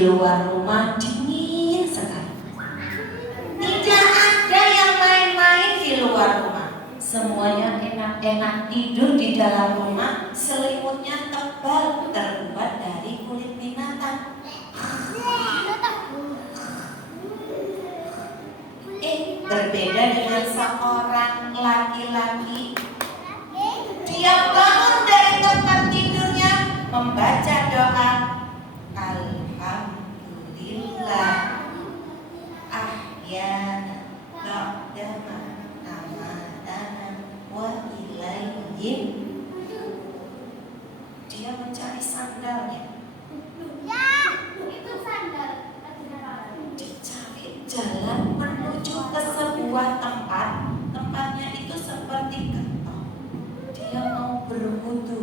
Di luar rumah dingin sekali. Tidak ada yang main-main di luar rumah. Semuanya enak-enak tidur di dalam rumah. Selimutnya tebal, terbuat dari kulit binatang. Berbeda dengan seorang laki-laki. Dia bangun dari tempat tidurnya, membaca doa, Alhamdulillah ahyana ba'dama amatana wa ilayhin. Dia mencari sandalnya. Itu sandal. Dicari jalan menuju ke sebuah tempat. Tempatnya itu seperti gentong. Dia mau berwudu.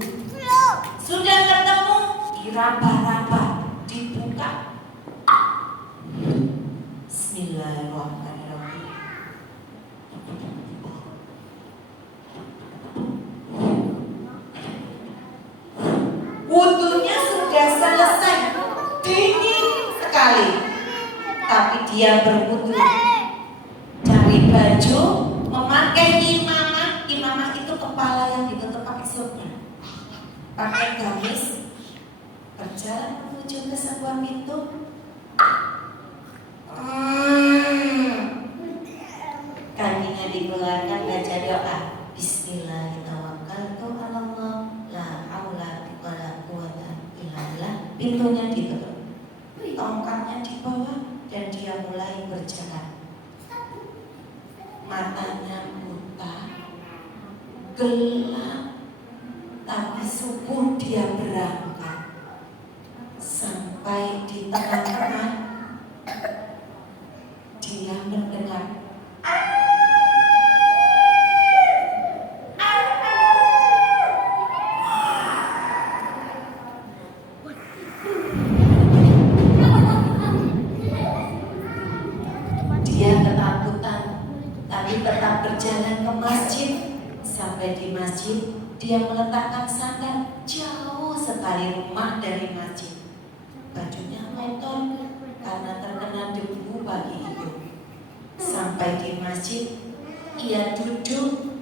Sudah ketemu, diraba-raba, dibuka. Bismillahirrahmanirrahim. Wudunya sudah selesai, dingin sekali. Tapi dia berwudu, cari baju, memakai imamah. Imamah itu kepala yang ditutup pakai surutnya, pakai gamis, berjalan menuju ke sebuah pintu. Kakinya dikeluarkan, baca doa, Bismillahirrahmanirrahim, la haula wala quwata illa billah. Pintunya ditutup, tongkatnya di bawah, dan dia mulai berjalan. Matanya buta, gelap, tapi subuh dia berangkat. Sampai di tengah-tengah, dia mendengar tetap berjalan ke masjid. Sampai di masjid, dia meletakkan sandal jauh sekali rumah dari masjid. Bajunya kotor karena terkena debu pagi itu. Sampai di masjid, ia duduk.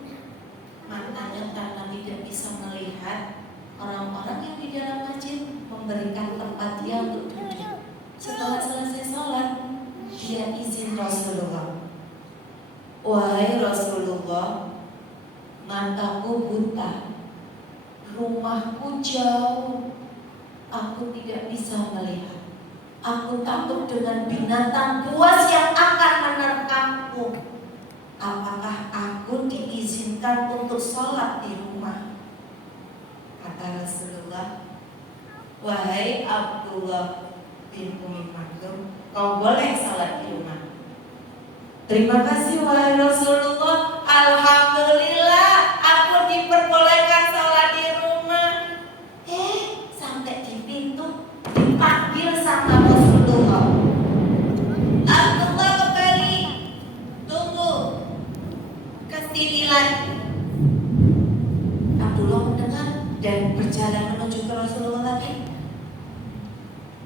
Matanya karena tidak bisa melihat, orang-orang yang di dalam masjid memberikan tempat dia untuk duduk. Setelah selesai sholat, dia izin Rasulullah, wahai Rasulullah, mataku buta, rumahku jauh, aku tidak bisa melihat. Aku takut dengan binatang buas yang akan menerkamku. Apakah aku diizinkan untuk sholat di rumah? Kata Rasulullah, wahai Abdullah bin Umi Maktum, kau boleh sholat di rumah. Terima kasih wahai Rasulullah, alhamdulillah aku diperbolehkan sholat di rumah. Sampai di pintu dipanggil sama Rasulullah. Abdullah kembali, tunggu, kesini lagi. Abdullah mendengar dan berjalan menuju ke Rasulullah lagi.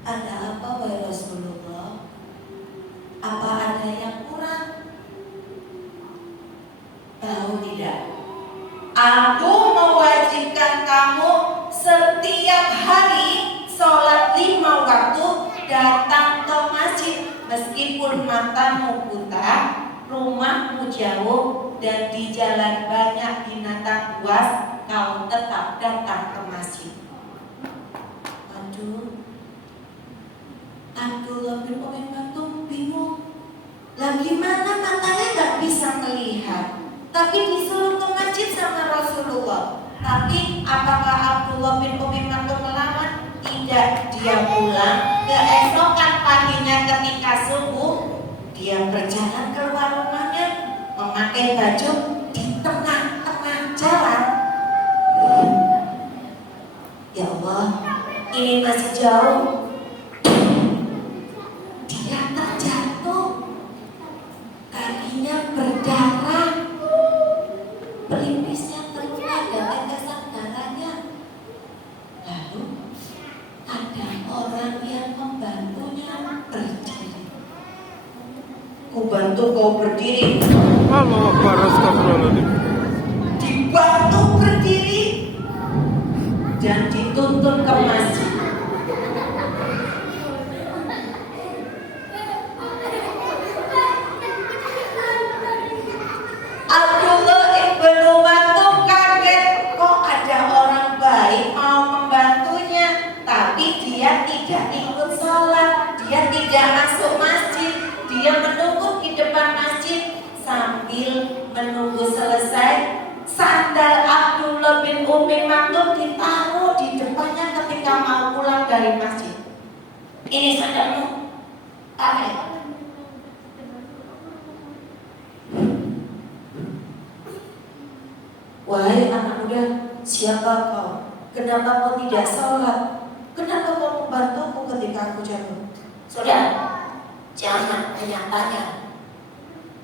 Ada apa wahai Rasulullah? Apa ada yang kurang? Tahu tidak? Aku mewajibkan kamu setiap hari sholat 5 waktu, datang ke masjid. Meskipun matamu buta, rumahmu jauh, dan di jalan banyak binatang buas, kau tetap datang ke masjid. Aduh, Abdullah bin Umi Maktum bingung. Lah gimana matanya gak bisa melihat, tapi disuruh ke masjid sama Rasulullah. Tapi apakah Abdullah bin Umi Maktum melawan? Tidak, dia pulang. Keesokan paginya ketika subuh, dia berjalan keluar rumahnya, memakai baju di tengah-tengah jalan. Ya Allah, ini masih jauh. Dia terjatuh, kakinya berdarah, pelipisnya terluka dan tetesan darahnya. Lalu ada orang yang membantunya membantu kau berdiri. Allahu Akbar, astagfirullahaladzim. Dibantu berdiri dan dituntun ke masjid. Abdullah ibn Umar tuh kaget, kok ada orang baik mau membantunya, tapi dia tidak ikut sholat, dia tidak masuk masjid, dia menunggu di depan masjid sambil menunggu selesai. Sandal Abdullah bin Umi Maktum ditaruh di depannya ketika mau pulang dari masjid. Ini sandalmu, pakai. Wahai anak muda, siapa kau? Kenapa kau tidak sholat? Kenapa kau membantuku ketika aku jatuh? Sudah, jangan banyak tanya.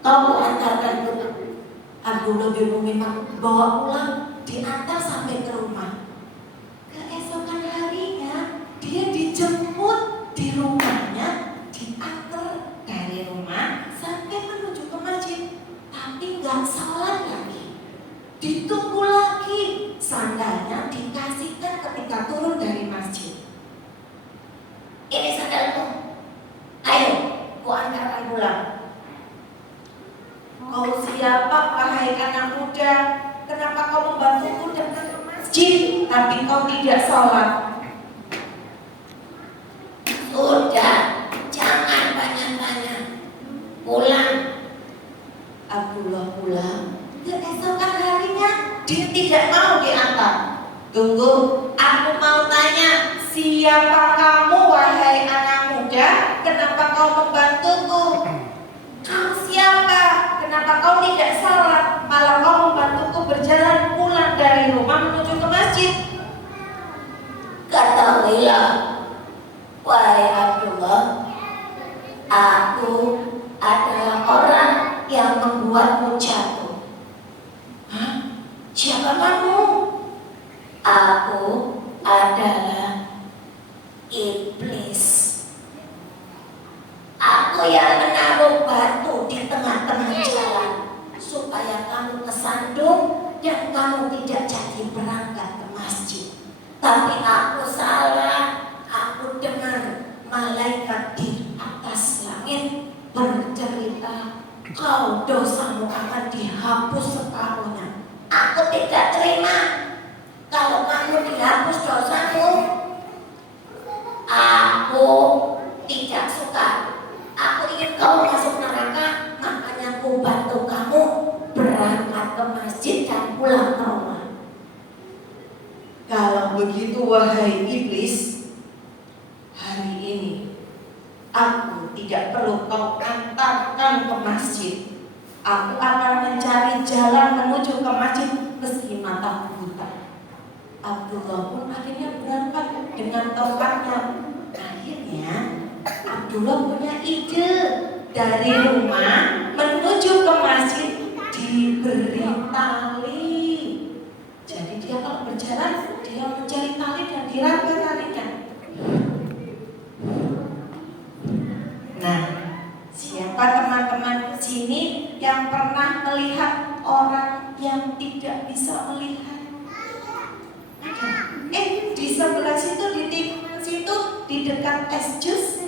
Kau antarkan Abdullah bin Umi Maktum bawa pulang, diantar sampai ke rumah. Keesokan harinya dia dijemput di rumahnya, diantar dari rumah sampai menuju ke masjid, tapi nggak sholat lagi. Ditunggu lagi, sandalnya dikasihkan ketika turun dari masjid. Ini sandalmu, ayo, ku antarkan pulang. Kau siapa, wahai anak muda? Kenapa kau membantuku datang ke masjid, tapi kau tidak sholat? Sudah, jangan banyak tanya. Pulang. Abdullah pulang. Keesokan harinya dia tidak mau diantar. Tunggu, aku mau tanya, siapa kamu, wahai anak muda? Kenapa kau membantuku? Kau siapa? Kenapa kau tidak sholat, malah kau membantuku berjalan pulang dari rumah menuju ke masjid? Ketahuilah, wahai Abdullah, aku adalah orang yang membuatmu jatuh. Hah? Siapa kamu? Aku adalah iblis. Aku yang menaruh batu di tengah-tengah jalan supaya kamu kesandung dan kamu tidak jadi berangkat ke masjid. Tapi aku salah. Aku dengar malaikat di atas langit bercerita, kau dosamu akan dihapus separuhnya. Aku tidak terima. Kalau kamu dihapus dosamu, aku tidak suka. Aku ingin kau masuk neraka, makanya aku bantu kamu berangkat ke masjid dan pulang ke rumah. Kalau begitu, wahai iblis, hari ini aku tidak perlu kau antarkan ke masjid. Aku akan mencari jalan menuju ke masjid meski mataku buta. Abdullah pun akhirnya berangkat dengan tongkatnya. Akhirnya Abdullah punya ide, dari rumah menuju ke masjid diberi tali. Jadi dia kalau berjalan, dia mencari tali dan diraba talikan. Nah, siapa teman-teman di sini yang pernah melihat orang yang tidak bisa melihat? Ada. Di sebelah situ, di tikungan situ, di dekat es jus.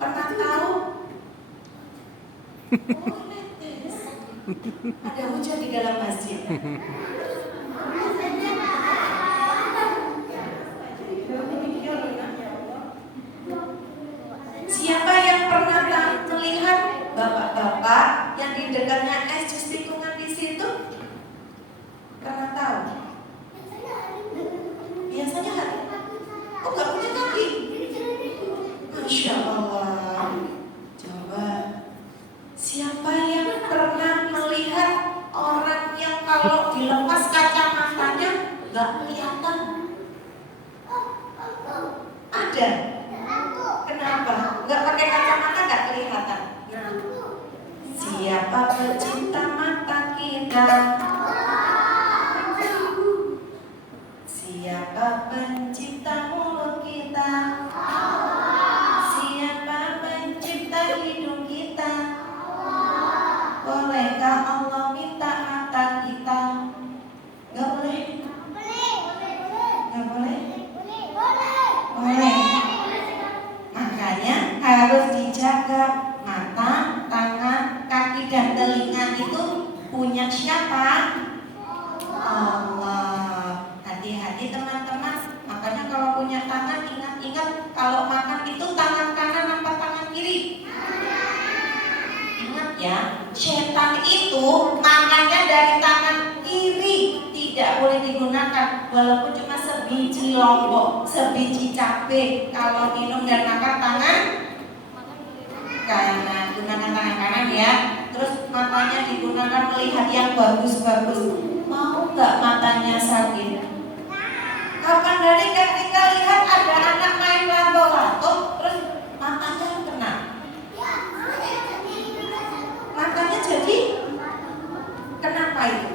Pernah tahu? Oh, netes. Ada hujan di dalam masjid. Siapa yang pernah melihat bapak-bapak yang di dekatnya es jus tikungan di situ? Pernah tahu? Biasanya hari. Oh, gak punya kaki. Masya Allah. Coba, siapa yang pernah melihat orang yang kalau dilepas kacamatanya gak kelihatan? Ada. Kenapa? Gak pakai kacamata gak kelihatan. Siapa pencipta mata kita? Siapa pencipta mulut kita? Siapa pencipta hidung kita? Jadi teman-teman, makanya kalau punya tangan ingat-ingat kalau makan itu tangan kanan apa tangan kiri? Ingat ya, setan itu makannya dari tangan kiri, tidak boleh digunakan walaupun cuma sebiji lombok, sebiji cabai. Kalau minum dan makan tangan kanan, gunakan tangan kanan ya. Terus matanya digunakan melihat yang bagus-bagus. Mau nggak matanya sakit? Kapan dari ketika lihat ada anak main lato-lato, terus matanya kena. Matanya jadi kenapa itu?